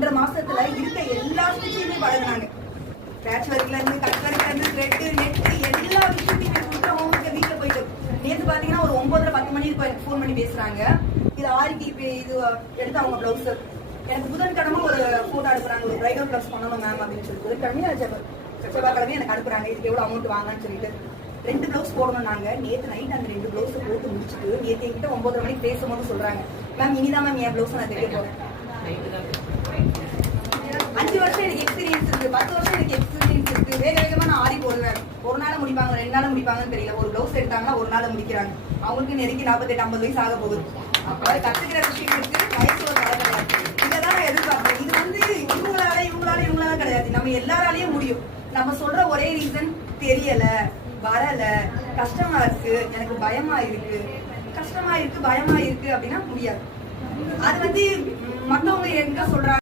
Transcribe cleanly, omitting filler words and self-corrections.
1.5 மாசத்துல இருக்க எல்லா விஷயத்தையுமே பழகினாங்க. பேட்ச் ஒர்க்ல இருந்து கட் ஒர்க்ல இருந்து த்ரெட் நெட் எல்லா விஷயத்தையுமே கொடுத்து அவங்க வீட்டுல போயிட்டு நேற்று பாத்தீங்கன்னா ஒரு 9:30-10 மணி இருக்கும் ஃபோன் பண்ணி பேசுறாங்க. இது ஆரிக்கு இது எடுத்து அவங்க பிளவுஸ் எனக்கு புதன்கிழமை ஒரு போட்டோ அனுப்புறாங்க. ஒரு பிரைடல் பிளவுஸ் பண்ணணும் மேம் அப்படின்னு சொல்லி புதன்கிழமை செவ்வாய்க்கிழமை எனக்கு அனுப்புறாங்க. இதுக்கு எவ்வளவு அமௌண்ட் வாங்கன்னு சொல்லிட்டு 2 பிளவுஸ் போடணும். நாங்க நேற்று நைட் அந்த 2 பிளவுஸ் போட்டு முடிச்சுட்டு நேற்று என்கிட்ட 9:30 மணிக்கு பேசும்போது சொல்றாங்க, மேம் இனிதான் மேம் என் பிளவுஸ் நான் தைக்க போறேன். 5 வருஷம் எனக்கு எக்ஸ்பீரியன்ஸ் இருக்கு, 10 வருஷம் எனக்கு எக்ஸ்பீரியன்ஸ் இருக்கு. வேக வேகமா நான் ஆரி போடுவேன். ஒரு நாள் முடிப்பாங்க, 2 நாள் முடிப்பாங்கன்னு தெரியல. ஒரு பிளவுஸ் எடுத்தாங்கன்னா ஒரு நாள் முடிக்கிறாங்க. அவங்களுக்கு நெருங்கி 48-50 வயசு ஆக போகுது. அப்ப கத்துக்கிற விஷயம் இருக்கு, வயசு ஒரு கலை கிடையாது. இதான் நான் எதிர்பார்ப்பேன். இது இவங்களால கிடையாது, நம்ம எல்லாராலையும் முடியும். நம்ம சொல்ற ஒரே ரீசன் தெரியல, வரல, கஷ்டமா இருக்கு, எனக்கு பயமா இருக்கு, கஷ்டமா இருக்கு, பயமா இருக்கு அப்படின்னா முடியாது. அது மத்தவங்க எங்க சொல்றாங்க